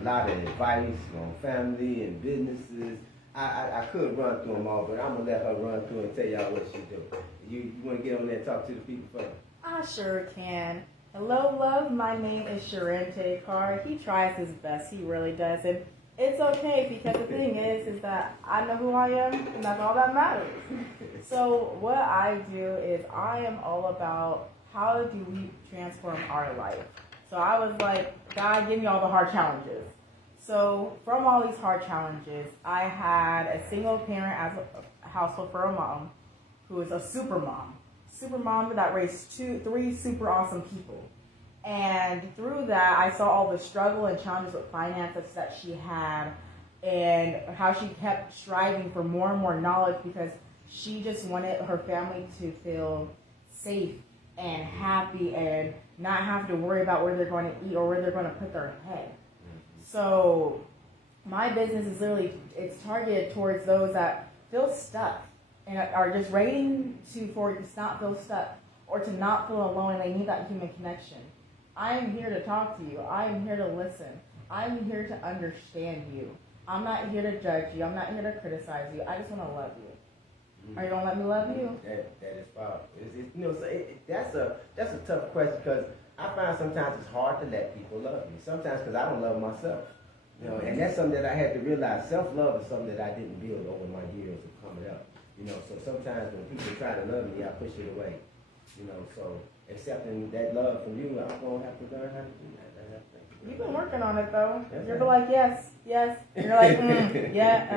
a lot of advice on family and businesses. I could run through them all, but I'm gonna let her run through and tell y'all what she do. You want to get on there and talk to the people first? I sure can. Hello, love. My name is Charente Carr. He tries his best. He really does. And it's okay because the thing is that I know who I am, and that's all that matters. So what I do is I am all about how do we transform our life. So I was like, God, give me all the hard challenges. So from all these hard challenges, I had a single parent as a household for a mom who was a super mom that raised 3 super awesome people. And through that, I saw all the struggle and challenges with finances that she had and how she kept striving for more and more knowledge because she just wanted her family to feel safe and happy and not have to worry about where they're going to eat or where they're going to put their head. So my business is literally, it's targeted towards those that feel stuck and are just waiting to not feel stuck or to not feel alone, and they need that human connection. I am here to talk to you. I am here to listen. I'm here to understand you. I'm not here to judge you. I'm not here to criticize you. I just want to love you. Are you gonna let me love you? That is powerful. That's a tough question because I find sometimes it's hard to let people love me. Sometimes because I don't love myself. And that's something that I had to realize. Self-love is something that I didn't build over my years of coming up. So sometimes when people try to love me, I push it away. So accepting that love from you, I'm gonna have to learn how to do that. You've been working on it though. You're like yes, and you're like yes.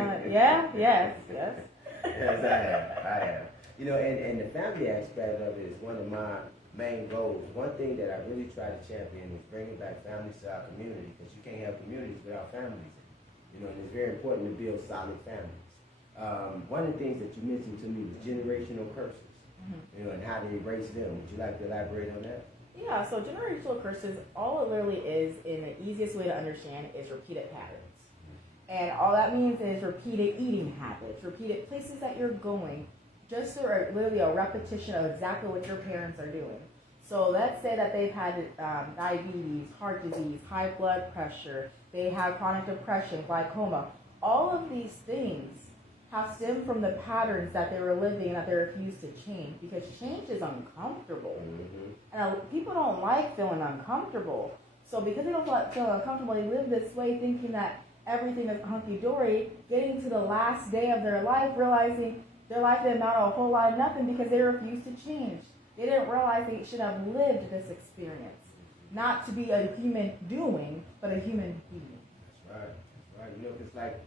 Yes, I have. And the family aspect of it is one of my main goals. One thing that I really try to champion is bringing back families to our community because you can't have communities without families. And it's very important to build solid families. One of the things that you mentioned to me was generational curses, and how to erase them. Would you like to elaborate on that? Yeah, so generational curses, all it literally is, in the easiest way to understand, is repeated patterns. And all that means is repeated eating habits, repeated places that you're going, just literally a repetition of exactly what your parents are doing. So let's say that they've had diabetes, heart disease, high blood pressure, they have chronic depression, glaucoma. All of these things have stemmed from the patterns that they were living and that they refused to change because change is uncomfortable. And people don't like feeling uncomfortable. So because they don't feel uncomfortable, they live this way thinking that everything is hunky-dory, getting to the last day of their life, realizing their life didn't matter a whole lot of nothing because they refused to change. They didn't realize they should have lived this experience. Not to be a human doing, but a human being. That's right. It's like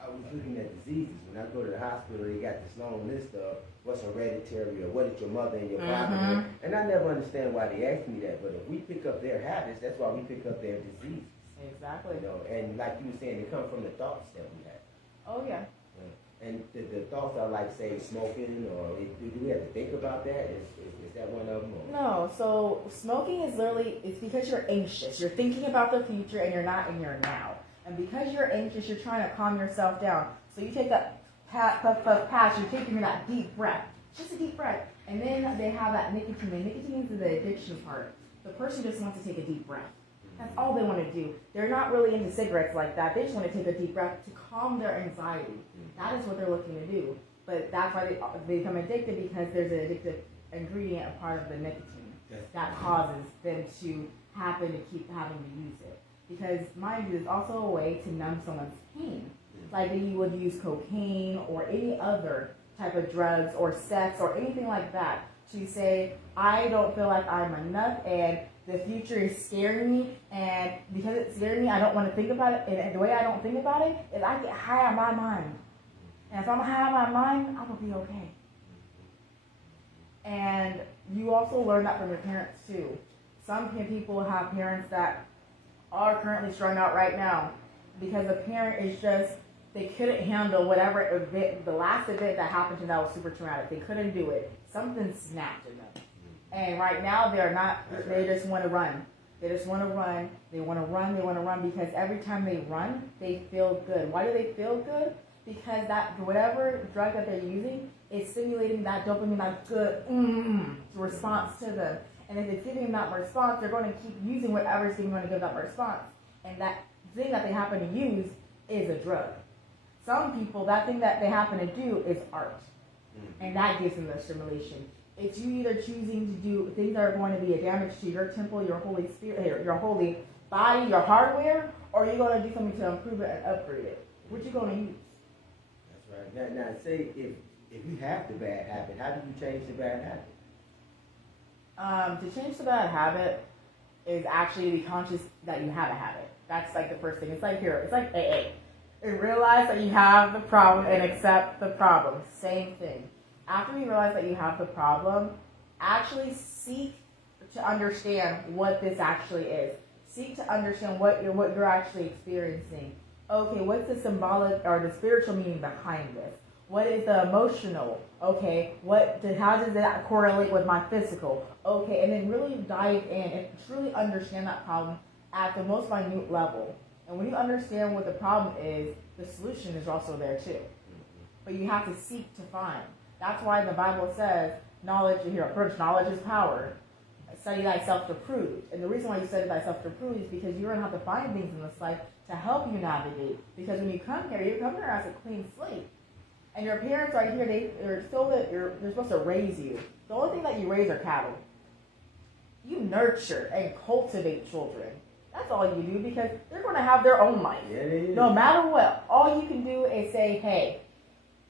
I was looking at diseases. When I go to the hospital, they got this long list of what's hereditary or what did your mother and your father do. And I never understand why they ask me that. But if we pick up their habits, that's why we pick up their diseases. Exactly. And like you were saying, they come from the thoughts that we have. Oh, yeah. And the thoughts are like, say, smoking, or do we have to think about that? Is that one of them? Or? No, so smoking is literally, it's because you're anxious. You're thinking about the future and you're not in your now. And because you're anxious, you're trying to calm yourself down. So you take that puff, you're taking that deep breath. Just a deep breath. And then they have that nicotine. And nicotine is the addiction part. The person just wants to take a deep breath. That's all they want to do. They're not really into cigarettes like that. They just want to take a deep breath to calm their anxiety. That is what they're looking to do. But that's why they become addicted, because there's an addictive ingredient, a part of the nicotine, that causes them to happen to keep having to use it. Because, mind you, it's also a way to numb someone's pain. Like you would use cocaine or any other type of drugs or sex or anything like that to say, I don't feel like I'm enough and the future is scaring me, and because it's scaring me, I don't want to think about it. And the way I don't think about it is I get high on my mind. And if I'm high on my mind, I will be okay. And you also learn that from your parents too. Some people have parents that are currently strung out right now because the parent is just, they couldn't handle whatever event, the last event that happened to them that was super traumatic. They couldn't do it. Something snapped in them. And right now they're not, they just want to run. They just want to run. They want to run because every time they run, they feel good. Why do they feel good? Because that whatever drug that they're using is stimulating that dopamine, that good response to them. And if it's giving them that response, they're going to keep using whatever's going to give them response. And that thing that they happen to use is a drug. Some people, that thing that they happen to do is art. And that gives them the stimulation. It's you either choosing to do things that are going to be a damage to your temple, your holy spirit, your holy body, your hardware, or you're going to do something to improve it and upgrade it. What you going to use? That's right. Now say if you have the bad habit, how do you change the bad habit? To change the bad habit is actually to be conscious that you have a habit. That's like the first thing. It's like AA. And realize that you have the problem and accept the problem. Same thing. After you realize that you have the problem, actually seek to understand what this actually is. Seek to understand what you're actually experiencing. Okay, what's the symbolic or the spiritual meaning behind this? What is the emotional? Okay, how does that correlate with my physical? Okay, and then really dive in and truly understand that problem at the most minute level. And when you understand what the problem is, the solution is also there too. But you have to seek to find. That's why the Bible says, knowledge is power. Study thyself to prove. And the reason why you study thyself to prove is because you're going to have to find things in this life to help you navigate. Because when you come here as a clean slate. And your parents are here, they're supposed to raise you. The only thing that you raise are cattle. You nurture and cultivate children. That's all you do because they're going to have their own life. Yeah, no matter what, all you can do is say, hey,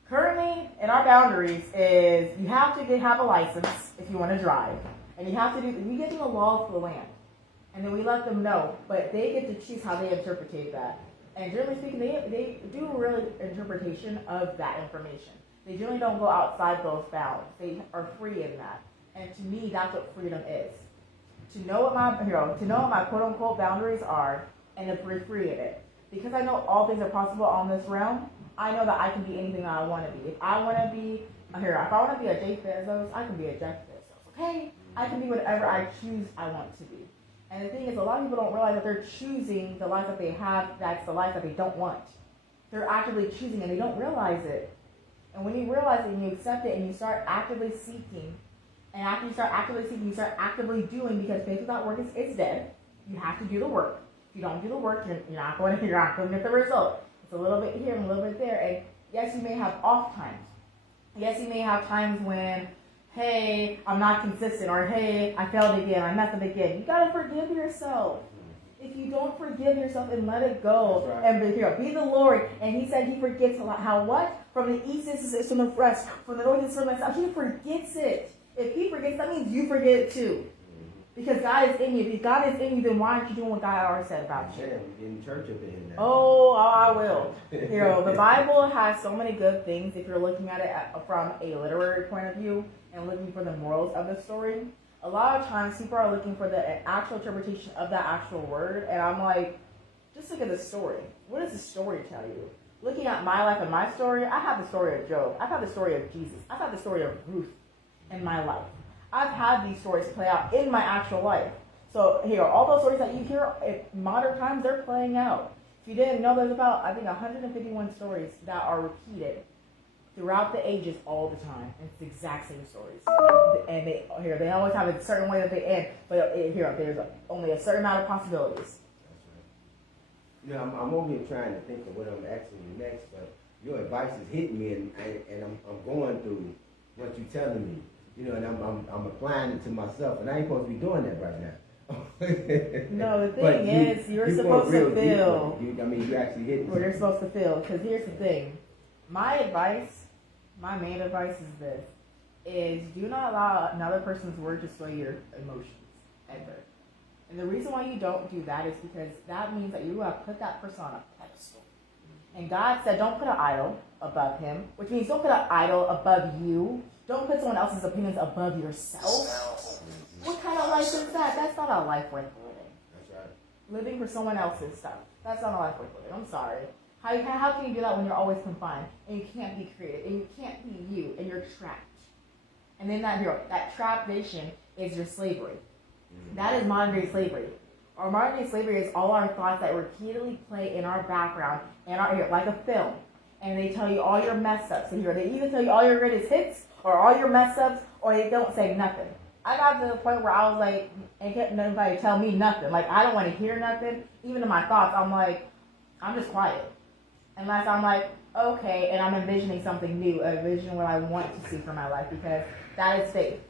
currently in our boundaries is you have to have a license if you want to drive. And you have to we give them the law of the land. And then we let them know. But they get to choose how they interpret that. And generally speaking, they do a real interpretation of that information. They generally don't go outside those bounds. They are free in that. And to me, that's what freedom is. To know what my quote unquote boundaries are and to be free in it. Because I know all things are possible on this realm, I know that I can be anything that I want to be. If I want to be a Jeff Bezos, I can be a Jeff Bezos. Okay? I can be whatever I choose I want to be. And the thing is, a lot of people don't realize that they're choosing the life that they have, that's the life that they don't want. They're actively choosing and they don't realize it. And when you realize it and you accept it and you start actively seeking, and after you start actively seeking, you start actively doing, because faith without work is dead. You have to do the work. If you don't do the work, you're not going to get the result. It's a little bit here and a little bit there. And yes, you may have off times. Yes, you may have times when, hey, I'm not consistent, or hey, I failed again, I messed up again. You gotta forgive yourself. If you don't forgive yourself and let it go, right, and be the Lord, and He said He forgets how what? From the east is from the west, from the north is from the south. He forgets it. If He forgets, that means you forget it too. Because God is in you. If God is in you, then why aren't you doing what God already said about you? In church up in there. Oh, I will. The Bible has so many good things if you're looking at it from a literary point of view and looking for the morals of the story. A lot of times people are looking for the actual interpretation of that actual word, and I'm like, just look at the story. What does the story tell you? Looking at my life and my story, I have the story of Job. I've had the story of Jesus. I've had the story of Ruth in my life. I've had these stories play out in my actual life. So all those stories that you hear in modern times, they're playing out. If you didn't know, there's about, I think, 151 stories that are repeated throughout the ages all the time. It's the exact same stories. And they always have a certain way that they end, but there's only a certain amount of possibilities. That's right. I'm over here trying to think of what I'm asking you next, but your advice is hitting me, and I'm going through what you're telling me. And I'm applying it to myself, and I ain't supposed to be doing that right now. No, the thing is, you're supposed to feel. You actually hit me. What you're supposed to feel. Because here's the thing. My main advice is do not allow another person's word to sway your emotions, ever. And the reason why you don't do that is because that means that you have put that person on a pedestal. And God said, don't put an idol above Him, which means don't put an idol above you. Don't put someone else's opinions above yourself. What kind of life is that? That's not a life worth living. That's right. Living for someone else's stuff. That's not a life worth living. I'm sorry. How can you do that when you're always confined and you can't be creative and you can't be you and you're trapped? And then that trapped nation is your slavery. Mm-hmm. That is modern day slavery. Our modern day slavery is all our thoughts that repeatedly play in our background and like a film. And they tell you all your mess ups. They either tell you all your greatest hits or all your mess ups, or they don't say nothing. I got to the point where I was like, and can't nobody tell me nothing. Like, I don't want to hear nothing. Even in my thoughts, I'm like, I'm just quiet. Unless I'm like, okay, and I'm envisioning something new, a vision what I want to see for my life, because that is faith.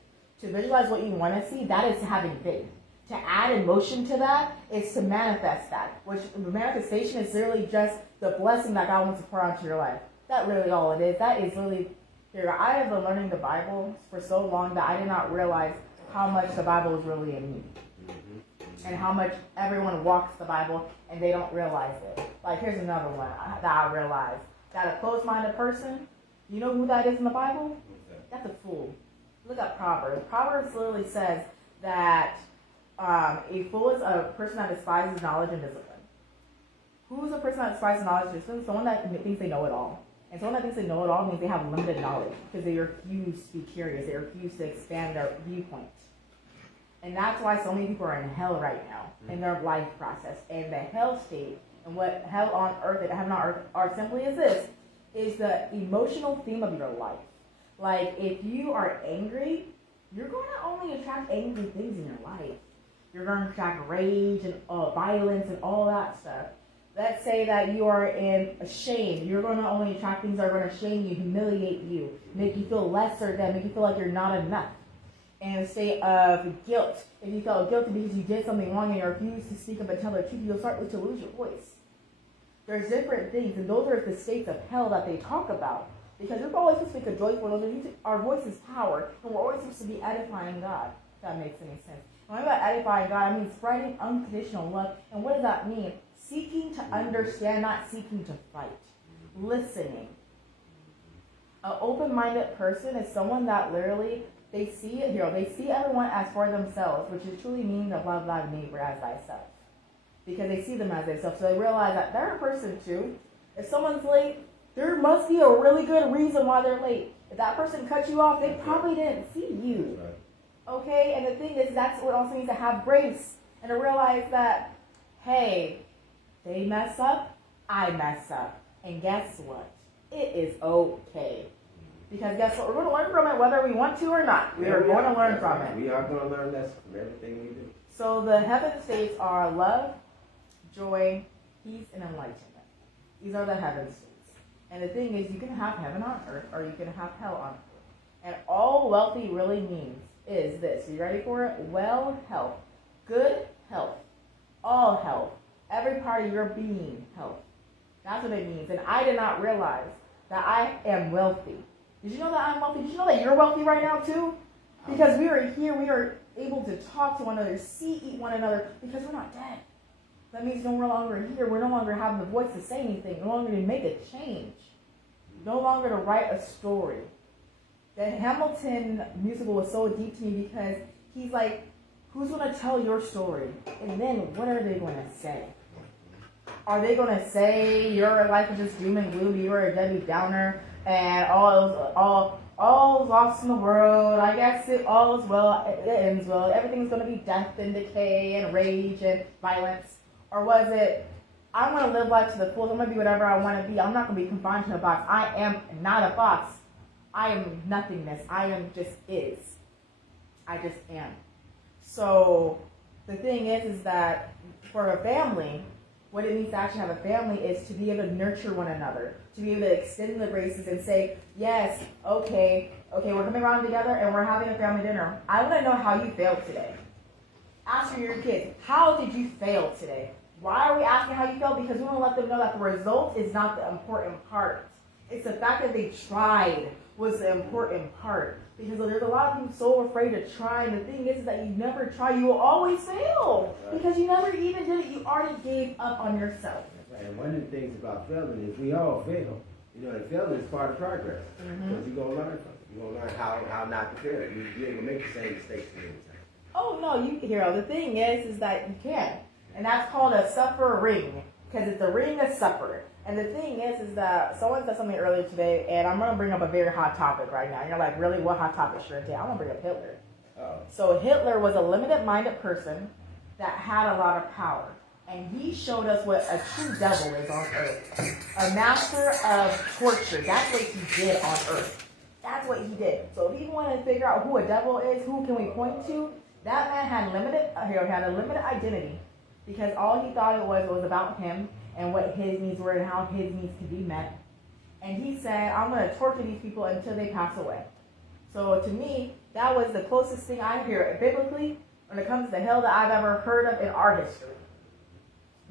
To visualize what you want to see, that is having faith. To add emotion to that is to manifest that, which manifestation is literally just the blessing that God wants to pour onto your life. That's literally all it is. That is really, here, I have been learning the Bible for so long that I did not realize how much the Bible is really in me. And how much everyone walks the Bible and they don't realize it. Like, here's another one that I realized. That a closed-minded person, you know who that is in the Bible? That's a fool. Look at Proverbs. Proverbs literally says that a fool is a person that despises knowledge and discipline. Who is a person that despises knowledge and discipline? Someone that thinks they know it all. And someone that thinks they know it all means they have limited knowledge because they refuse to be curious. They refuse to expand their viewpoint. And that's why so many people are in hell right now in their life process. And the hell state and what hell on earth and heaven on earth are simply is this, is the emotional theme of your life. Like, if you are angry, you're going to only attract angry things in your life. You're going to attract rage and violence and all that stuff. Let's say that you are in shame. You're going to only attract things that are going to shame you, humiliate you, make you feel lesser than, make you feel like you're not enough. And a state of guilt. If you felt guilty because you did something wrong and you refuse to speak up and tell the truth, you'll start to lose your voice. There's different things, and those are the states of hell that they talk about. Because we're always supposed to make a joyful, our voice is power, and we're always supposed to be edifying God, if that makes any sense. When I'm about edifying God, I mean spreading unconditional love. And what does that mean? Seeking to understand, not seeking to fight. Listening. An open-minded person is someone that literally, they see everyone as for themselves, which is truly meaning to love thy neighbor as thyself. Because they see them as themselves. So they realize that they're a person too. If someone's late, there must be a really good reason why they're late. If that person cut you off, they probably didn't see you. Okay? And the thing is, that's what also means to have grace. And to realize that, hey, they mess up, I mess up. And guess what? It is okay. Because guess what? We're going to learn from it whether we want to or not. We are going to learn from it. We are going to learn lessons from everything we do. So the heaven states are love, joy, peace, and enlightenment. These are the heaven states. And the thing is, you can have heaven on earth or you can have hell on earth. And all wealthy really means is this. Are you ready for it? Well health. Good health. All health. Every part of your being health. That's what it means. And I did not realize that I am wealthy. Did you know that I'm wealthy? Did you know that you're wealthy right now too? Because we are here, we are able to talk to one another, see one another, because we're not dead. That means no longer here. We're no longer having the voice to say anything. No longer to make a change. No longer to write a story. The Hamilton musical was so deep to me because he's like, who's going to tell your story? And then what are they going to say? Are they going to say your life is just doom and gloom, you are a Debbie Downer, and all is lost in the world, I guess all is well, it ends well, everything's going to be death and decay and rage and violence? Or was it, I'm going to live life to the fullest, I'm going to be whatever I want to be, I'm not going to be confined to a box, I am not a box, I am nothingness, I am just is, I just am. So the thing is that for a family, what it means to actually have a family is to be able to nurture one another, to be able to extend the graces and say, yes, okay, we're coming around together and we're having a family dinner. I want to know how you failed today. Ask for your kids, how did you fail today? Why are we asking how you failed? Because we want to let them know that the result is not the important part. It's the fact that they tried was the important part. Because there's a lot of people so afraid to try, and the thing is that you never try, you will always fail. Because you never even did it, you already gave up on yourself. And one of the things about failing is we all fail. You know, and failing is part of progress. Because you're going to learn from it. You're going to learn how not to fail. You ain't going to make the same mistakes every time. Oh, no, hero. The thing is that you can. And that's called a suffering. Because it's a ring of suffer. And the thing is that someone said something earlier today, and I'm going to bring up a very hot topic right now. And you're like, really? What hot topic, Charente? I'm going to bring up Hitler. So Hitler was a limited-minded person that had a lot of power. And he showed us what a true devil is on earth. A master of torture. That's what he did on earth. That's what he did. So if you want to figure out who a devil is, who can we point to, that man had a limited identity, because all he thought it was about him and what his needs were and how his needs could be met. And he said, I'm going to torture these people until they pass away. So to me, that was the closest thing I hear biblically when it comes to hell that I've ever heard of in our history.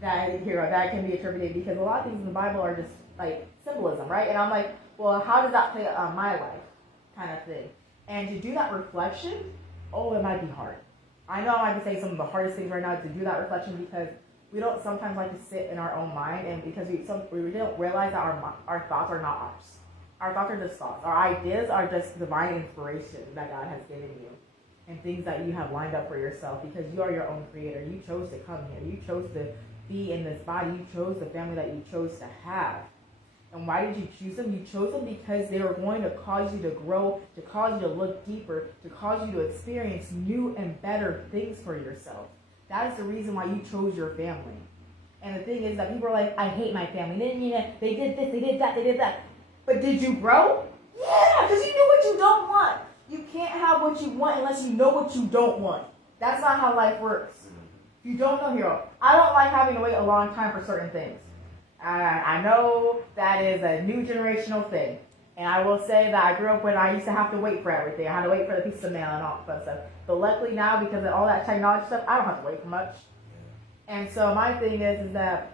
That can be attributed, because a lot of things in the Bible are just like symbolism, right? And I'm like, well, how does that play out on my life, kind of thing? And to do that reflection, it might be hard. I know I might be saying some of the hardest things right now to do that reflection, because we don't sometimes like to sit in our own mind, and because we don't realize that our thoughts are not ours. Our thoughts are just thoughts. Our ideas are just divine inspiration that God has given you, and things that you have lined up for yourself, because you are your own creator. You chose to come here. You chose to be in this body. You chose the family that you chose to have. And why did you choose them? You chose them because they were going to cause you to grow, to cause you to look deeper, to cause you to experience new and better things for yourself. That is the reason why you chose your family. And the thing is that people are like, I hate my family. They did this, they did that, they did that. But did you grow? Yeah, because you knew what you don't want. You can't have what you want unless you know what you don't want. That's not how life works. You don't know, hero. I don't like having to wait a long time for certain things. I know that is a new generational thing. And I will say that I grew up when I used to have to wait for everything. I had to wait for the piece of mail and all that stuff. But luckily now, because of all that technology stuff, I don't have to wait for much. And so my thing is that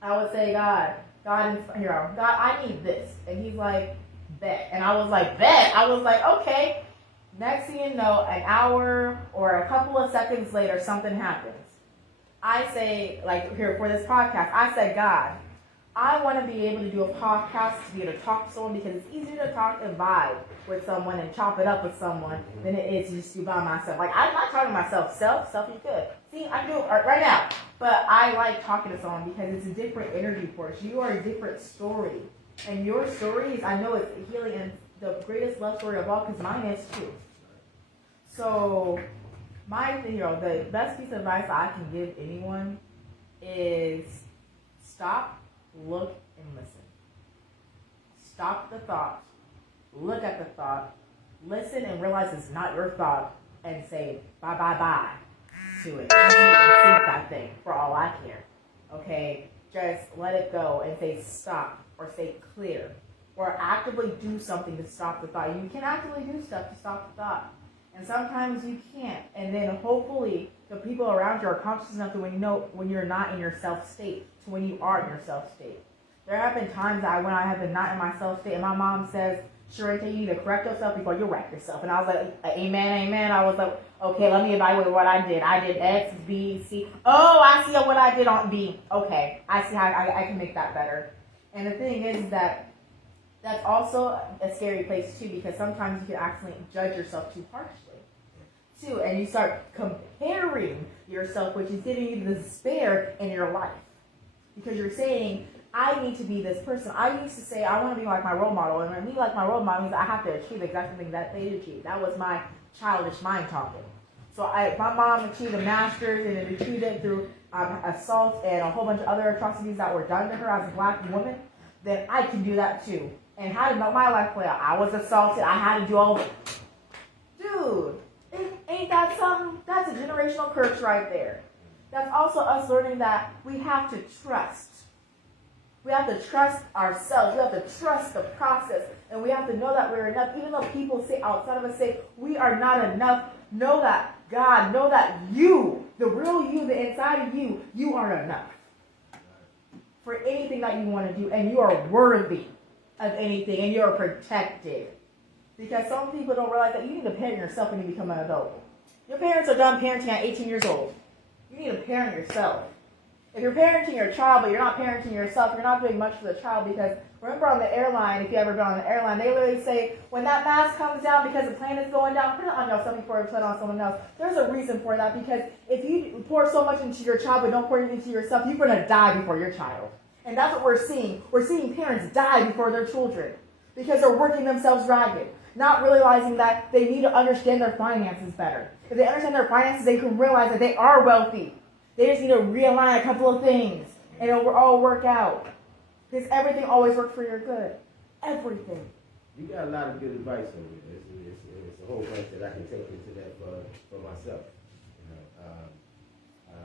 I would say, God, I need this. And he's like, bet. And I was like, bet? I was like, okay. Next thing you know, an hour or a couple of seconds later, something happens. I say, like here for this podcast, I said, God, I want to be able to do a podcast, to be able to talk to someone, because it's easier to talk and vibe with someone and chop it up with someone than it is just to by myself. Like, I'm not talking to myself. Self is good. See, I do it right now. But I like talking to someone because it's a different energy for us. You are a different story. And your story is, I know it's healing and the greatest love story of all, because mine is too. So, the best piece of advice I can give anyone is stop, look, and listen. Stop the thought. Look at the thought. Listen and realize it's not your thought. And say bye to it. You can think that thing for all I care. Okay? Just let it go and say stop or say clear. Or actively do something to stop the thought. You can actively do stuff to stop the thought. And sometimes you can't. And then hopefully the people around you are conscious enough to when you're not in your self state to when you are in your self state. There have been times when I have been not in my self state and my mom says, Charente, you need to correct yourself before you wreck yourself. And I was like, amen. I was like, okay, let me evaluate what I did. I did X, B, C. Oh, I see what I did on B. Okay, I see how I can make that better. And the thing is that that's also a scary place too, because sometimes you can accidentally judge yourself too harshly. Too, and you start comparing yourself, which is giving you the despair in your life. Because you're saying, I need to be this person. I used to say, I want to be like my role model. And when me like my role model means I have to achieve exactly things that they achieved. That was my childish mind talking. So my mom achieved a master's and it achieved it through assault and a whole bunch of other atrocities that were done to her as a black woman. Then I can do that too. And how did my life play out? I was assaulted. I had to do all of it. Dude. Ain't that something? That's a generational curse right there. That's also us learning that we have to trust. We have to trust ourselves. We have to trust the process. And we have to know that we're enough. Even though people say outside of us say we are not enough, know that God, know that you, the real you, the inside of you, you are enough. For anything that you want to do. And you are worthy of anything. And you are protected. Because some people don't realize that you need to parent yourself when you become an adult. Your parents are done parenting at 18 years old. You need to parent yourself. If you're parenting your child, but you're not parenting yourself, you're not doing much for the child. Because remember on the airline, if you ever been on the airline, they literally say, when that mask comes down because the plane is going down, put it on yourself before you put it on someone else. There's a reason for that, because if you pour so much into your child but don't pour it into yourself, you're going to die before your child. And that's what we're seeing. We're seeing parents die before their children because they're working themselves ragged. Not realizing that they need to understand their finances better. If they understand their finances, they can realize that they are wealthy. They just need to realign a couple of things, and it'll all work out. Because everything always works for your good. Everything. You got a lot of good advice over there. It's a whole bunch that I can take into that for myself. You know,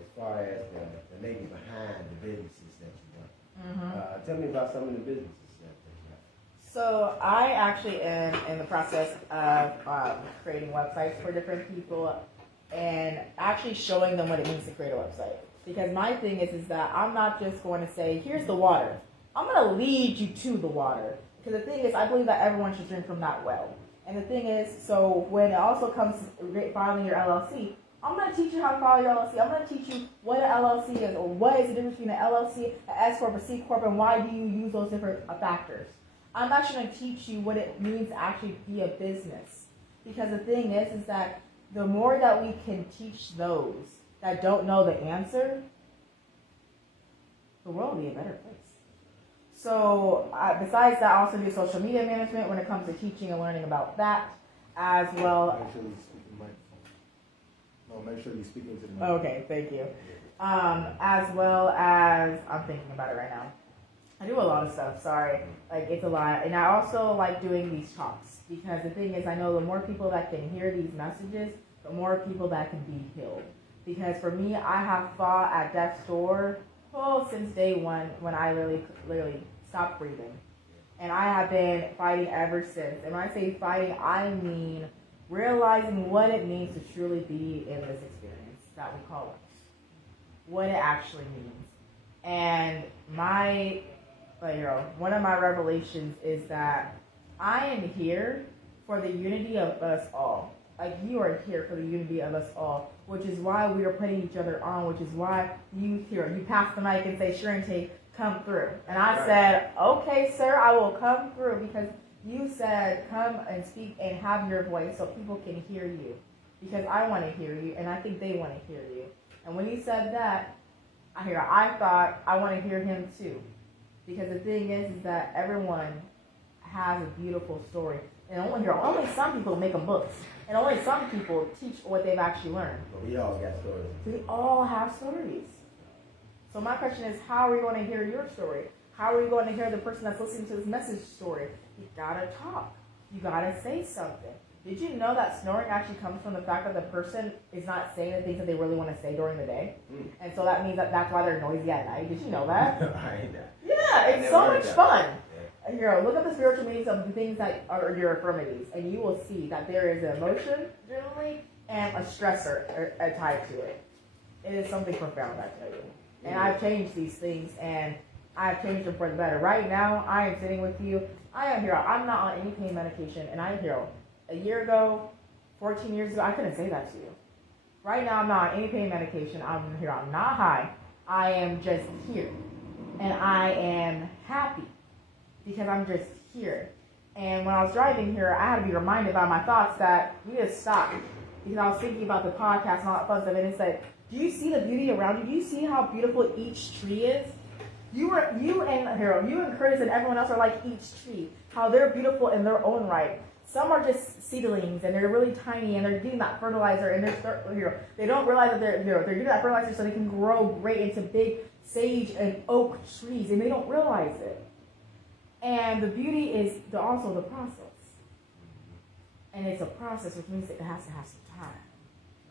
as far as the lady behind the businesses that you run. Tell me about some of the businesses that you have. So I actually am in the process of creating websites for different people and actually showing them what it means to create a website. Because my thing is that I'm not just going to say, here's the water. I'm going to lead you to the water. Because the thing is, I believe that everyone should drink from that well. And the thing is, so when it also comes to filing your LLC, I'm going to teach you how to file your LLC. I'm going to teach you what an LLC is, or what is the difference between an LLC, an S Corp, a C Corp, and why do you use those different factors. I'm actually going to teach you what it means to actually be a business. Because the thing is that the more that we can teach those that don't know the answer, the world will be a better place. So besides that, I also do social media management when it comes to teaching and learning about that, as well. Make sure you speak to the microphone. No, make sure you speak into the microphone. Okay, thank you. As well as, I'm thinking about it right now. I do a lot of stuff, sorry. Like, it's a lot. And I also like doing these talks. Because the thing is, I know the more people that can hear these messages, the more people that can be healed. Because for me, I have fought at death's door since day one when I literally stopped breathing. And I have been fighting ever since. And when I say fighting, I mean realizing what it means to truly be in this experience that we call life. What it actually means. And one of my revelations is that I am here for the unity of us all. Like, you are here for the unity of us all, which is why we are putting each other on, which is why you pass the mic and say, Charente, come through. And I said, okay, sir, I will come through, because you said come and speak and have your voice so people can hear you. Because I want to hear you, and I think they want to hear you. And when you said that, I thought I want to hear him too. Because the thing is that everyone has a beautiful story. And only some people make them books. And only some people teach what they've actually learned. Well, we all got stories. We all have stories. So my question is, how are we going to hear your story? How are we going to hear the person that's listening to this message story? You gotta talk. You gotta say something. Did you know that snoring actually comes from the fact that the person is not saying the things that they really want to say during the day? And so that means that's why they're noisy at night. Did you know that? I ain't that. Yeah, it's so much fun. Yeah. Look at the spiritual meanings of the things that are your affirmities, and you will see that there is an emotion, generally, and a stressor tied to it. It is something profound, I tell you. And I've changed these things, and I've changed them for the better. Right now, I am sitting with you. I am here. I'm not on any pain medication, and I'm here. A year ago, 14 years ago, I couldn't say that to you. Right now, I'm not on any pain medication. I'm here. I'm not high. I am just here. And I am happy because I'm just here. And when I was driving here, I had to be reminded by my thoughts that you need to stop. Because I was thinking about the podcast and all that fun stuff, and it said, do you see the beauty around you? Do you see how beautiful each tree is? You and Curtis and everyone else are like each tree. How they're beautiful in their own right. Some are just seedlings and they're really tiny and they're getting that fertilizer and they don't realize that they're getting that fertilizer so they can grow great into big sage and oak trees, and they don't realize it. And the beauty is also the process. And it's a process, which means it has to have some time.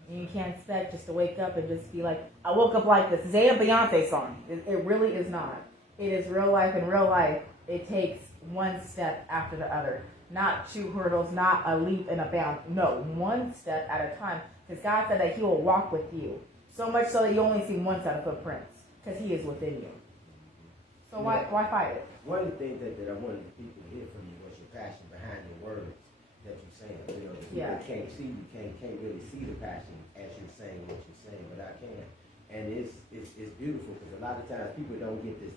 And you can't expect just to wake up and just be like, I woke up like this. This ain't a Beyonce song. It really is not. It is real life. In real life, it takes one step after the other. Not 2 hurdles, not a leap and a bound. No, one step at a time. Because God said that He will walk with you. So much so that you only see one set of footprints. Because He is within you. So why fight it? One of the things that I wanted the people to hear from you was your passion behind the words that you're saying. You know, the people can't see you, can't really see the passion as you're saying what you're saying, but I can. And it's beautiful because a lot of times people don't get this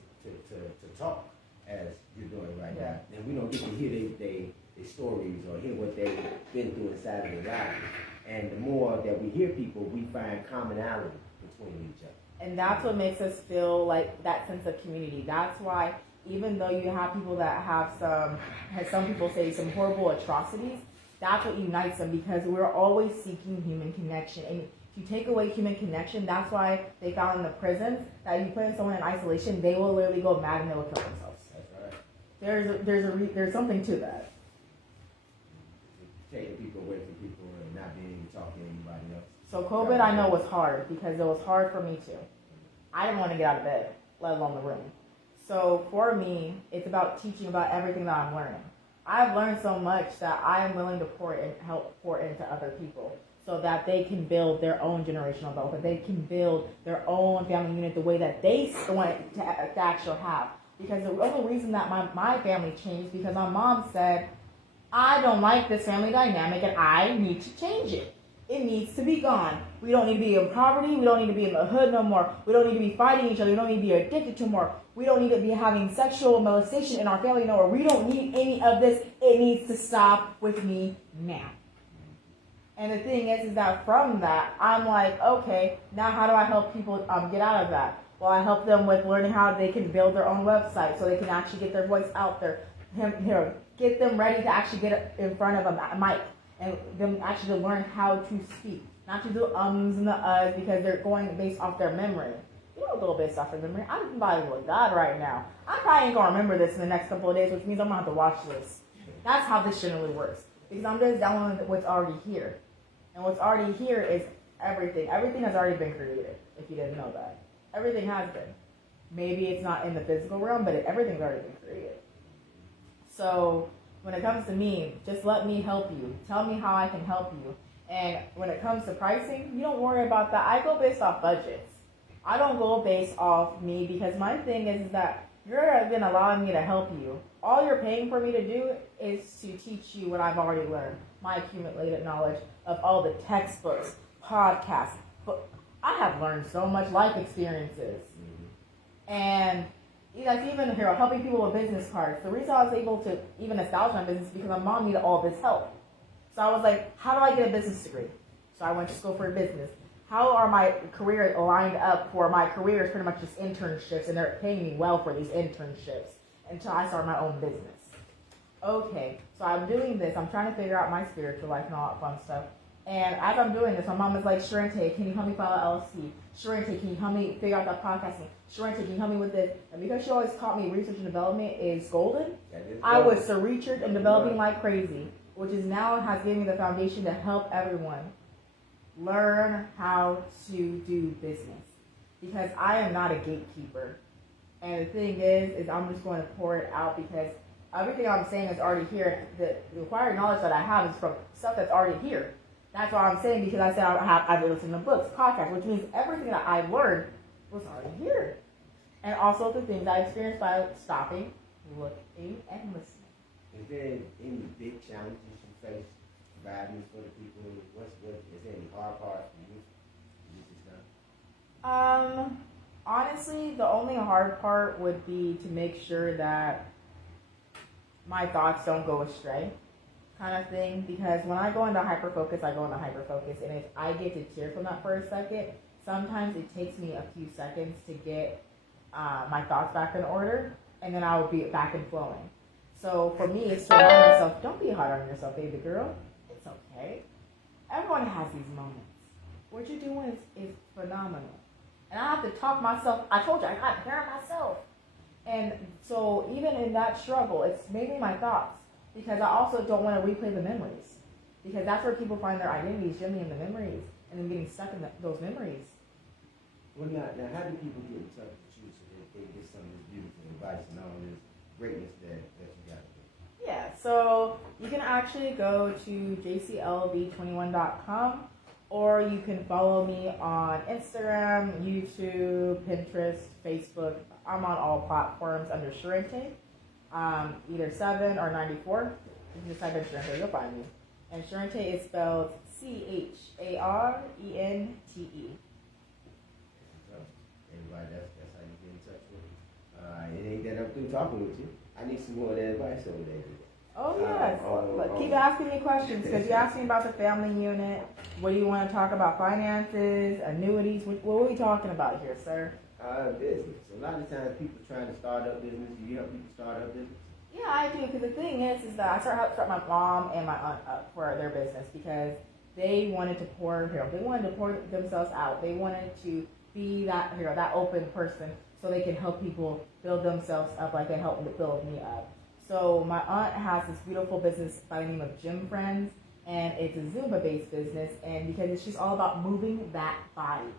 to talk as you're doing right now. And we don't get to hear their stories or hear what they've been through inside of their lives. And the more that we hear people, we find commonality between each other. And that's what makes us feel like that sense of community. That's why even though you have people that have some people say some horrible atrocities, that's what unites them, because we're always seeking human connection. And if you take away human connection, that's why they found in the prisons that if you put someone in isolation, they will literally go mad and they will kill themselves. That's right. there's something to that. Taking people away from people and not being able to talk to anybody else. So COVID, I know was hard because it was hard for me too. I didn't want to get out of bed, let alone the room. So for me, it's about teaching about everything that I'm learning. I've learned so much that I am willing to help pour into other people so that they can build their own generational wealth, that they can build their own family unit the way that they want to actually have. Because the only reason that my family changed because my mom said, I don't like this family dynamic and I need to change it. It needs to be gone. We don't need to be in poverty. We don't need to be in the hood no more. We don't need to be fighting each other. We don't need to be addicted to more. We don't need to be having sexual molestation in our family no more. We don't need any of this. It needs to stop with me now. And the thing is that from that, I'm like, okay, now how do I help people get out of that? Well, I help them with learning how they can build their own website so they can actually get their voice out there. Get them ready to actually get in front of a mic and them actually to learn how to speak. Not to do ums and the uhs because they're going based off their memory. You don't go based off their memory. I'm vibing with God right now. I probably ain't going to remember this in the next couple of days, which means I'm going to have to watch this. That's how this generally works. Because I'm just downloading what's already here. And what's already here is everything. Everything has already been created, if you didn't know that. Everything has been. Maybe it's not in the physical realm, but everything's already been created. So when it comes to me, just let me help you. Tell me how I can help you. And when it comes to pricing, you don't worry about that. I go based off budgets. I don't go based off me because my thing is that you're been allowing me to help you. All you're paying for me to do is to teach you what I've already learned. My accumulated knowledge of all the textbooks, podcasts. But I have learned so much life experiences. And even here, helping people with business cards. The reason I was able to even establish my business is because my mom needed all this help. So I was like, how do I get a business degree? So I went to school for business. How are my careers aligned up for my career is pretty much just internships, and they're paying me well for these internships until I start my own business. Okay, so I'm doing this. I'm trying to figure out my spiritual life and all that fun stuff. And as I'm doing this, my mom is like, Charente, can you help me file an LLC? Charente, can you help me figure out that podcasting? Charente, can you help me with this? And because she always taught me research and development is golden, I was to research and developing like crazy, which is now has given me the foundation to help everyone learn how to do business. Because I am not a gatekeeper. And the thing is I'm just going to pour it out because everything I'm saying is already here. The required knowledge that I have is from stuff that's already here. That's what I'm saying because I said I've been listening to books, podcasts, which means everything that I learned was already here. And also the things I experienced by stopping, looking, and listening. Is there any big challenges you face providing for the people? Is there any hard parts for you? Honestly, the only hard part would be to make sure that my thoughts don't go astray, kind of thing. Because when I go into hyperfocus, and if I get to tear from that for a second, sometimes it takes me a few seconds to get my thoughts back in order, and then I will be back and flowing. So for me, it's to remind myself, don't be hard on yourself, baby girl. It's okay. Everyone has these moments. What you're doing is phenomenal. And I have to talk myself. I told you, I got to hear myself. And so even in that struggle, it's mainly my thoughts. Because I also don't want to replay the memories. Because that's where people find their identities, generally in the memories. And then getting stuck in those memories. Well, now how do people get in touch with you so that they get some of this beautiful advice and all this greatness that you got? Yeah, so you can actually go to jclb21.com, or you can follow me on Instagram, YouTube, Pinterest, Facebook. I'm on all platforms under Charente, either 7 or 94. You can just type in Charente, you'll find me. And Charente is spelled Charente. Everybody, that's how you get in touch with me. It ain't that I'm through talking with you. I need some more of that advice over there. Oh, yes. Keep asking me questions, because you asked me about the family unit. What do you want to talk about? Finances, annuities? What are we talking about here, sir? Business. A lot of times people trying to start up business. You help people start up business? Yeah, I do, because the thing is that I start my mom and my aunt up for their business because they wanted to pour themselves out. They wanted to be that open person so they can help people build themselves up like they helped build me up. So my aunt has this beautiful business by the name of Gym Friends, and it's a Zumba-based business, and because she's all about moving that body,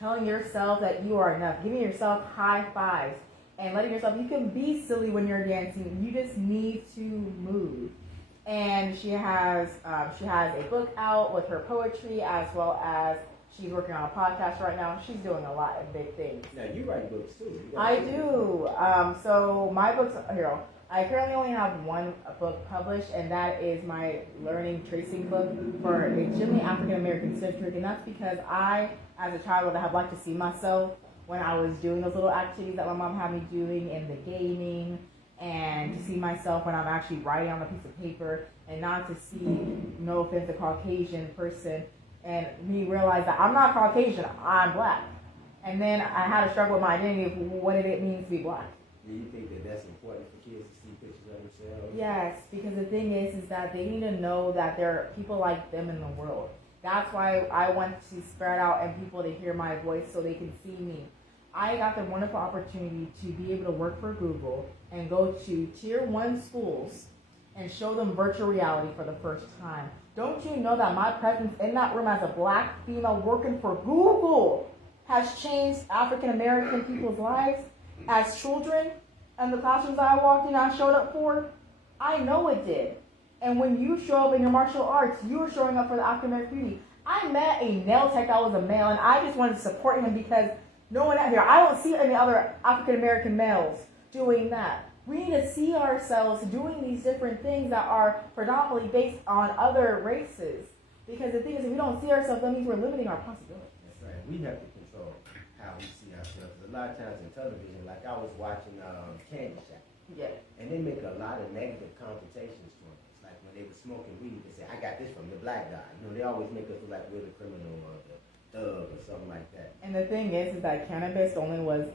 telling yourself that you are enough, giving yourself high fives, and letting yourself, you can be silly when you're dancing, you just need to move. And she has a book out with her poetry, as well as she's working on a podcast right now. She's doing a lot of big things. Now, you write books too. I do. So my books, here, I currently only have one book published, and that is my learning tracing book for a genuinely African American centric, and that's because I, as a child, would have liked to see myself when I was doing those little activities that my mom had me doing in the gaming, and to see myself when I'm actually writing on a piece of paper, and not to see, no offense, a Caucasian person, and me realize that I'm not Caucasian, I'm black. And then I had to struggle with my identity of what did it mean to be black. Do you think that that's important for kids to see pictures of themselves? Yes, because the thing is that they need to know that there are people like them in the world. That's why I want to spread out and people to hear my voice so they can see me. I got the wonderful opportunity to be able to work for Google and go to tier 1 schools and show them virtual reality for the first time. Don't you know that my presence in that room as a black female working for Google has changed African American people's lives as children and the classrooms I walked in I showed up for? I know it did. And when you show up in your martial arts, you are showing up for the African American community. I met a nail tech that was a male, and I just wanted to support him because no one out here, I don't see any other African American males doing that. We need to see ourselves doing these different things that are predominantly based on other races. Because the thing is, if we don't see ourselves, that means we're limiting our possibilities. That's right. We have to control how we see ourselves. A lot of times in television, like I was watching Candy Shop, Yeah. and they make a lot of negative connotations from us. Like when they were smoking weed, they say, "I got this from the black guy." You know, they always make us look like we're the criminal or the thug or something like that. And the thing is that cannabis only was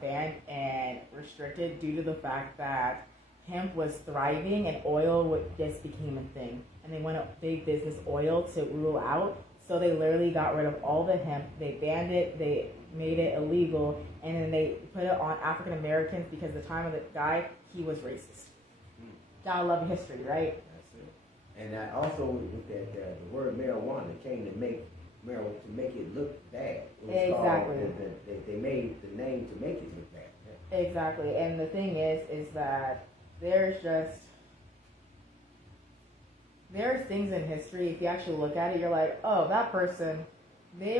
banned and restricted due to the fact that hemp was thriving and oil just became a thing. And they went up big business oil to rule out. So they literally got rid of all the hemp. They banned it. They made it illegal. And then they put it on African Americans because the time of the guy, he was racist. Gotta love history, right? That's it. And I also looked at the word marijuana came to make marijuana to make it look bad. It was Exactly. They made the name to make it look bad. Yeah. Exactly. And the thing is that there's things in history, if you actually look at it, you're like, oh, that person, they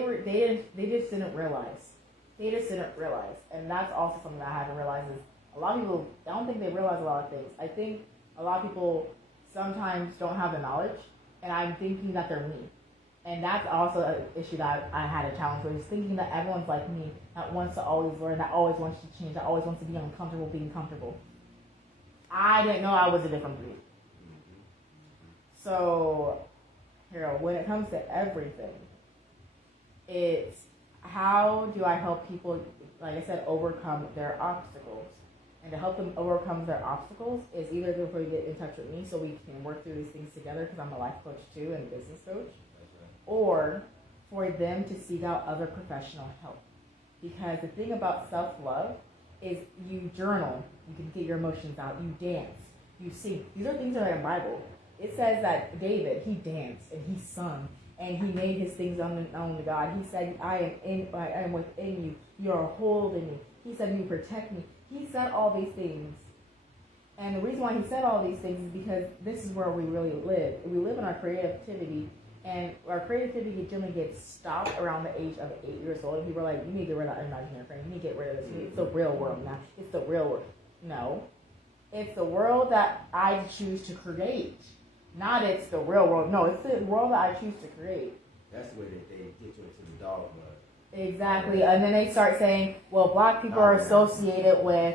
just didn't realize. They just didn't realize. And that's also something that I had to realize is a lot of people, I don't think they realize a lot of things. I think a lot of people sometimes don't have the knowledge, and I'm thinking that they're me. And that's also an issue that I had a challenge with, is thinking that everyone's like me, that wants to always learn, that always wants to change, that always wants to be uncomfortable being comfortable. I didn't know I was a different breed. So, when it comes to everything, it's how do I help people, like I said, overcome their obstacles. And to help them overcome their obstacles is either to get in touch with me so we can work through these things together, because I'm a life coach too and a business coach, or for them to seek out other professional help. Because the thing about self-love is you journal, you can get your emotions out, you dance, you sing. These are things that are in the Bible. It says that David, he danced and he sung and he made his things known to God. He said, I am within you, you are holding me. He said, you protect me. He said all these things. And the reason why he said all these things is because this is where we really live. We live in our creativity, and our creativity generally gets stopped around the age of 8 years old. And people are like, you need to get rid of that imaginary frame. You need to get rid of this. It's the real world now. It's the real world. No. It's the world that I choose to create. Not it's the real world. No, it's the world that I choose to create. That's where they get you into the dogma. Exactly. And then they start saying, well, black people are associated with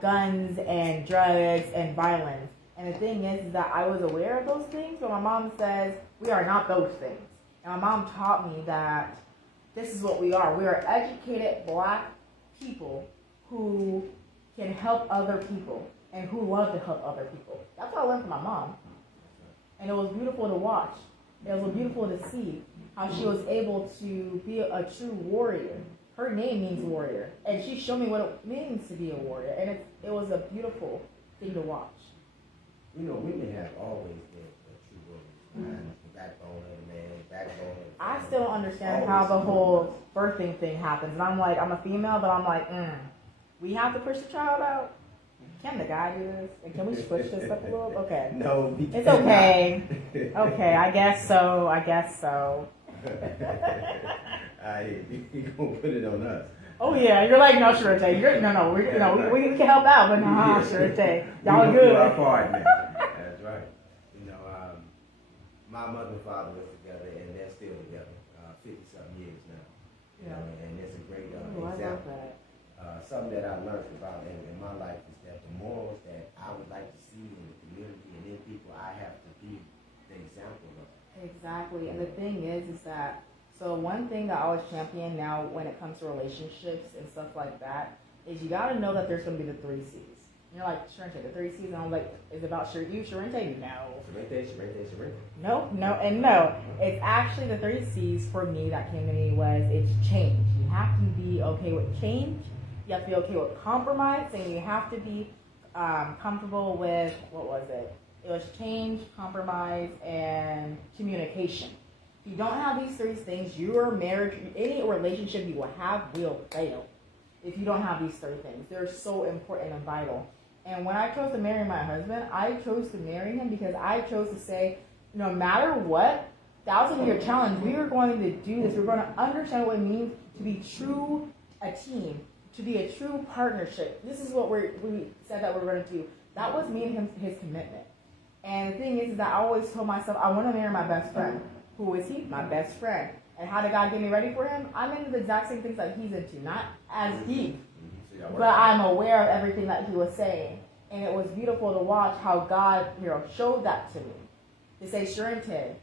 guns and drugs and violence. And the thing is that I was aware of those things, but my mom says we are not those things. And my mom taught me that this is what we are. We are educated black people who can help other people and who love to help other people. That's what I learned from my mom. And it was beautiful to watch. It was beautiful to see how she was able to be a true warrior. Her name means warrior. And she showed me what it means to be a warrior. And it was a beautiful thing to watch. women have always been the true warriors, the backbone of the man, backbone of the I family. still don't understand Always how the been whole birthing thing happens. And I'm like, I'm a female, but I'm like, we have to push the child out? Can the guy do this? And can we switch this up a little? Okay. No, we It's cannot. okay. Okay, I guess so. You gonna put it on us. Oh yeah, you're like, no, Charente. We can help out, but nah, Charente. Y'all We good. do our part now. That's right. My mother and father were together, and they're still together, 50-something years now. And it's a great Ooh, I love example. that. Something that I learned about in my life is that the morals that I would like to see in the community and in people, I have to be the example of. Exactly. And the thing is that, so one thing that I always champion now when it comes to relationships and stuff like that is you got to know that there's going to be the 3 C's. You're like, Charente, the 3 C's, and I'm like, is it about you, Charente? No. Charente. No. It's actually the 3 C's for me that came to me was it's change. You have to be okay with change. You have to be okay with compromise, and you have to be comfortable with, what was it? It was change, compromise, and communication. If you don't have these 3 things, your marriage, any relationship you will have will fail. If you don't have these 3 things, they're so important and vital. And when I chose to marry my husband, I chose to marry him because I chose to say, no matter what, 1,000-year challenge, we are going to do this. We're going to understand what it means to be a team, to be a true partnership. This is what we said that we're going to do. That was me and him, his commitment. And the thing is that I always told myself, I want to marry my best friend. Who is he? My best friend. And how did God get me ready for him? I'm into the exact same things that he's into, not as deep. But I'm aware of everything that he was saying. And it was beautiful to watch how God, showed that to me. To say, Charente,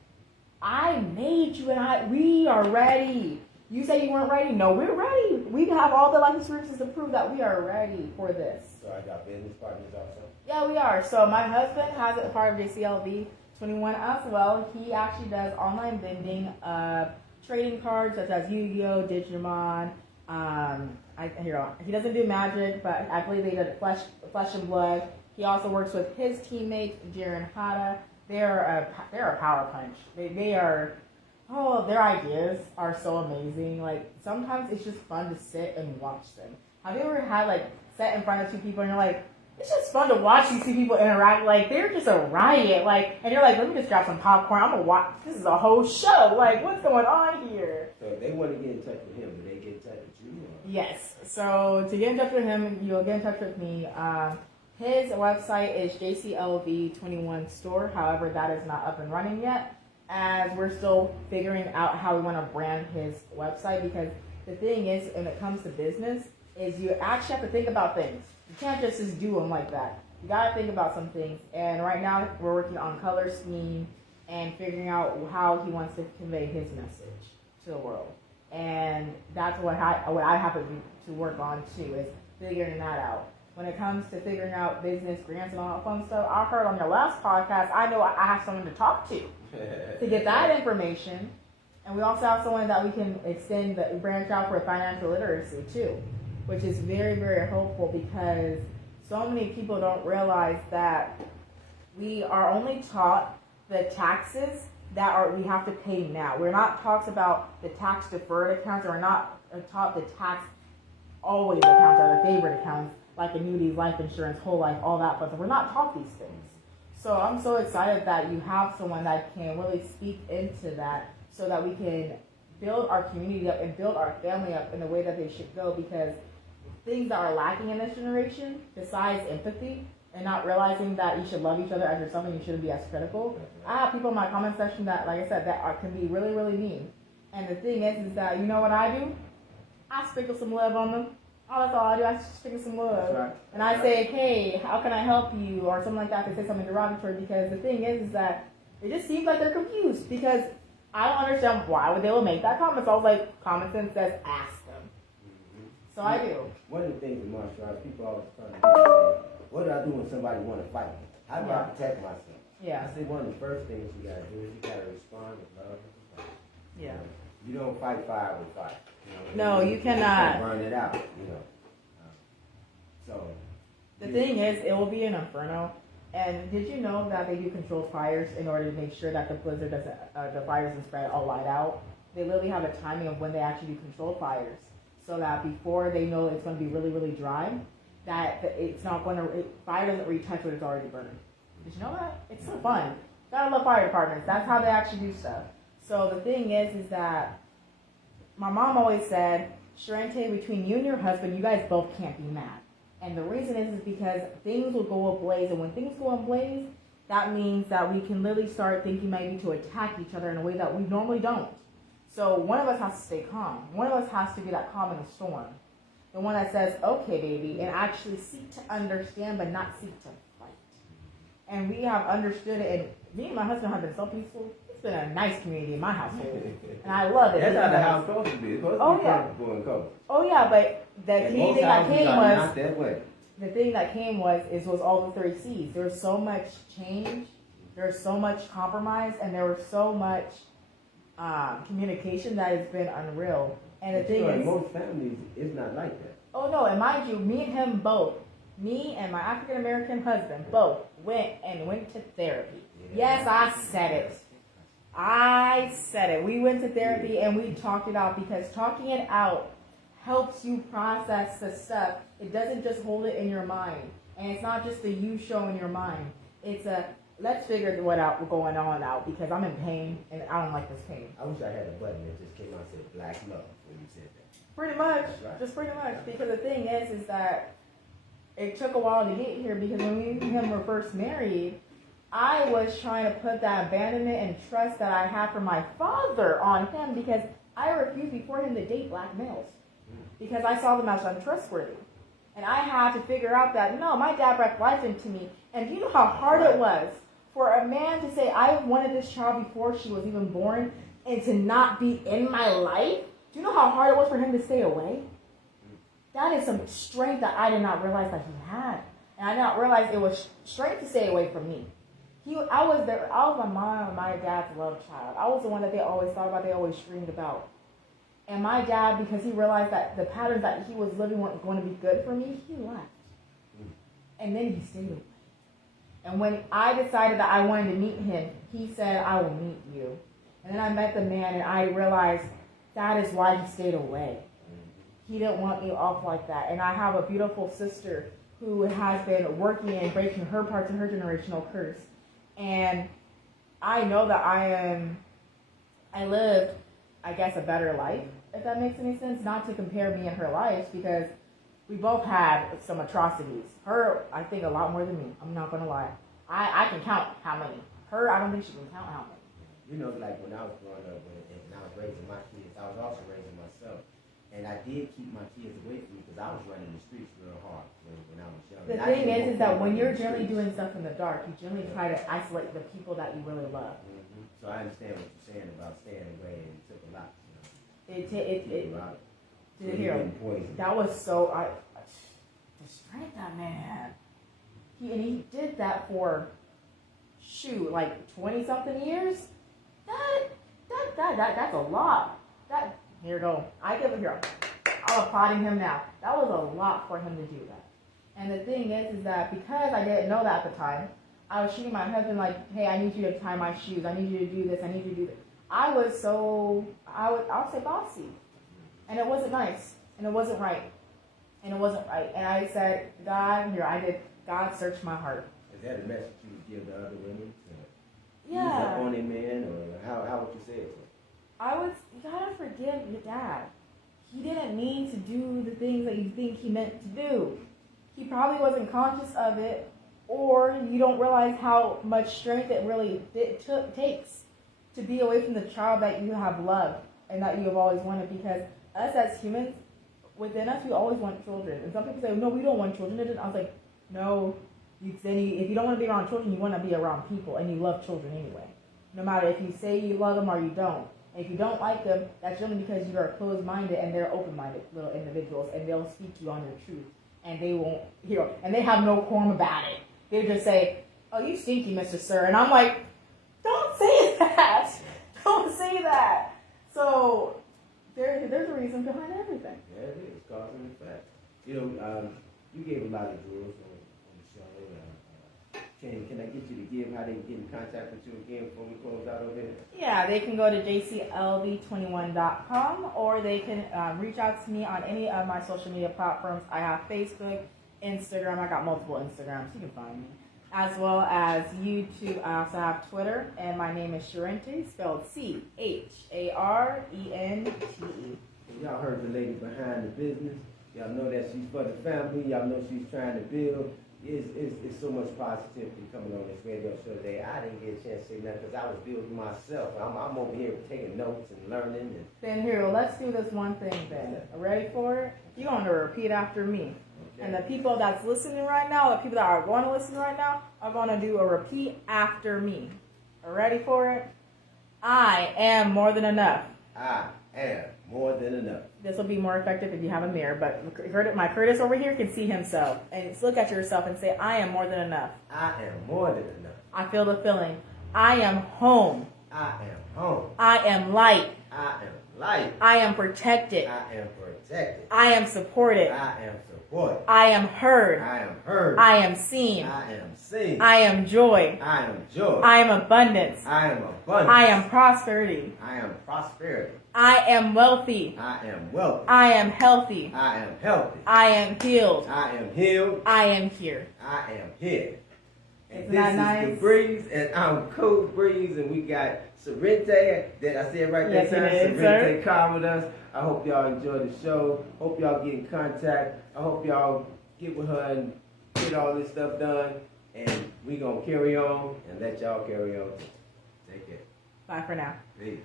I made you and we are ready. You say you weren't ready? No, we're ready. We have all the life experiences to prove that we are ready for this. So I got business partners also? Yeah, we are. So my husband has a part of JCLV 21 as well. He actually does online vending of trading cards such as Yu-Gi-Oh, Digimon. He doesn't do Magic, but I believe they did Flesh and Blood. He also works with his teammate Jiren Hada. They're a power punch. Their ideas are so amazing. Like sometimes it's just fun to sit and watch them. Have you ever had sat in front of 2 people and you're like, it's just fun to watch these 2 people interact. Like they're just a riot. And you're like, let me just grab some popcorn. I'm gonna watch. This is a whole show. Like what's going on here? So if they want to get in touch with him, do they get in touch with you? Or? Yes. So to get in touch with him, you'll get in touch with me. His website is JCLV21 Store. However, that is not up and running yet, as we're still figuring out how we want to brand his website. Because the thing is, when it comes to business, is you actually have to think about things. You can't just do them like that. You got to think about some things. And right now, we're working on color scheme and figuring out how he wants to convey his message to the world. And that's what I have to work on too, is figuring that out. When it comes to figuring out business grants and all that fun stuff, I heard on your last podcast, I know I have someone to talk to get that information. And we also have someone that we can branch out for financial literacy too, which is very, very helpful because so many people don't realize that we are only taught the taxes that we have to pay now. We're not taught about the tax deferred accounts, or we're not taught the tax always accounts or the favorite accounts, like annuities, life insurance, whole life, all that fun stuff. We're not taught these things. So I'm so excited that you have someone that can really speak into that so that we can build our community up and build our family up in the way that they should go, because things that are lacking in this generation, besides empathy and not realizing that you should love each other as yourself and you shouldn't be as critical. I have people in my comment section that, like I said, can be really, really mean. And the thing is that, you know what I do? I sprinkle some love on them. Oh, that's all I do. I sprinkle some love. Right. And I say, hey, how can I help you? Or something like that. They say something derogatory, because the thing is that it just seems like they're confused, because I don't understand why they would make that comment. So I was like, common sense says ask them. Mm-hmm. So I do. One of the things in martial arts, people always come to me and say, what do I do when somebody want to fight me? How do I protect myself? Yeah. I say one of the first things you got to do is you got to respond with love and compassion. Yeah. You don't fight fire with fire. No, you cannot. Burn it out, So the thing is, it will be an inferno. And did you know that they do controlled fires in order to make sure that the blizzard doesn't, the fires doesn't spread all light out? They literally have a timing of when they actually do controlled fires, so that before they know it's going to be really, really dry, that it's not going to, fire doesn't retouch what it's already burned. Did you know that? It's so fun. Gotta love fire departments. That's how they actually do stuff. So the thing is that my mom always said, Charente, between you and your husband, you guys both can't be mad. And the reason is because things will go ablaze, and when things go ablaze, that means that we can literally start thinking maybe to attack each other in a way that we normally don't. So one of us has to stay calm. One of us has to be that calm in the storm. The one that says, okay, baby, and actually seek to understand, but not seek to fight. And we have understood it, and me and my husband have been so peaceful. It's been a nice community in my household, and I love it. That's how the house supposed to be. It's supposed to be comfortable and cozy. Oh yeah, but the key thing that came was not that way. The thing that came was all the 3 C's. There was so much change, there was so much compromise, and there was so much communication that has been unreal. And the thing is, most families, it's not like that. Oh no, and mind you, me and him both, me and my African American husband both went to therapy. Yeah. Yes, I said it. I said it. We went to therapy and we talked it out, because talking it out helps you process the stuff. It doesn't just hold it in your mind. And it's not just a you show in your mind. It's a, let's figure what going on out, because I'm in pain and I don't like this pain. I wish I had a button that just came out and said black love when you said that. Pretty much. Right. Just pretty much. Because the thing is that it took a while to get here, because when me and him were first married, I was trying to put that abandonment and trust that I had for my father on him, because I refused before him to date black males, because I saw them as untrustworthy. And I had to figure out that, no, my dad breathed life into me. And do you know how hard it was for a man to say, I wanted this child before she was even born, and to not be in my life? Do you know how hard it was for him to stay away? That is some strength that I did not realize that he had. And I did not realize it was strength to stay away from me. I was my mom and my dad's love child. I was the one that they always thought about, they always dreamed about. And my dad, because he realized that the patterns that he was living weren't going to be good for me, he left. And then he stayed away. And when I decided that I wanted to meet him, he said, I will meet you. And then I met the man, and I realized that is why he stayed away. He didn't want me off like that. And I have a beautiful sister who has been working and breaking her parts of her generational curse. And I know that I lived, I guess, a better life, if that makes any sense. Not to compare me and her lives, because we both had some atrocities. Her, I think, a lot more than me. I'm not going to lie. I can count how many. Her, I don't think she can count how many. You know, like when I was growing up and I was raising my kids, I was also raising myself. And I did keep my kids away from me because I was running the streets real hard when I was young. The thing is that when you're generally doing stuff in the dark, you generally try to isolate the people that you really love. Mm-hmm. So I understand what you're saying about staying away, and it took a lot. That was so, the strength that man had. He did that for, like 20-something years. That's a lot. Here you go. I'm applauding him now. That was a lot for him to do that. And the thing is that because I didn't know that at the time, I was treating my husband like, hey, I need you to tie my shoes. I need you to do this. I need you to do this. I would say bossy. And it wasn't nice. And it wasn't right. And I said, God searched my heart. Is that a message you would give to other women? Yeah. Ease up on a man, or how would you say it? You gotta forgive your dad. He didn't mean to do the things that you think he meant to do. He probably wasn't conscious of it, or you don't realize how much strength it really takes to be away from the child that you have loved and that you have always wanted. Because us as humans, within us, we always want children. And some people say, no, we don't want children. I was like, no. If you don't want to be around children, you want to be around people, and you love children anyway. No matter if you say you love them or you don't. And if you don't like them, that's generally because you are closed-minded and they're open-minded little individuals, and they'll speak to you on their truth. And they won't, and they have no qualm about it. They just say, oh, you stinky, Mr. Sir. And I'm like, don't say that. Don't say that. So there's a reason behind everything. Yeah, it is. Cause and effect. You gave a lot of jewels on the show. can I get you to give how they can get in contact with you again before we close out over here? Yeah, they can go to jclv21.com or they can reach out to me on any of my social media platforms. I have Facebook, Instagram. I got multiple Instagrams. You can find me. As well as YouTube. I also have Twitter, and my name is Charente, spelled Charente. Y'all heard the lady behind the business. Y'all know that she's for the family. Y'all know she's trying to build. It's so much positivity coming on this radio show today. I didn't get a chance to say nothing because I was building myself. I'm over here taking notes and learning. Then here, let's do this one thing then. Ready for it? You're going to repeat after me. Okay. And the people that's listening right now, the people that are going to listen right now, are going to do a repeat after me. Ready for it? I am more than enough. I am more than enough. This will be more effective if you have a mirror, but my Curtis over here can see himself. And just look at yourself and say, I am more than enough. I am more than enough. I feel the feeling. I am home. I am home. I am light. I am light. I am protected. I am protected. I am supported. I am supported. I am heard. I am heard. I am seen. I am seen. I am joy. I am joy. I am abundance. I am abundance. I am prosperity. I am prosperity. I am wealthy. I am wealthy. I am healthy. I am healthy. I am healed. I am healed. I am here. I am here. And Isn't this that is nice? the Breeze, and I'm Coach Breeze, and we got Charente. Did I say it right Yes, that time? you did, Charente Carr with us. I hope y'all enjoy the show. Hope y'all get in contact. I hope y'all get with her and get all this stuff done. And we gonna carry on and let y'all carry on. Take care. Bye for now. Peace.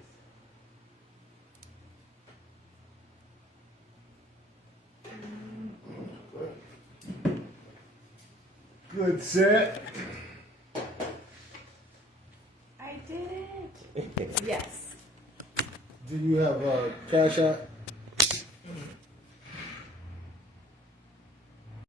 Good set. I did it. Yes. Do you have a cash out?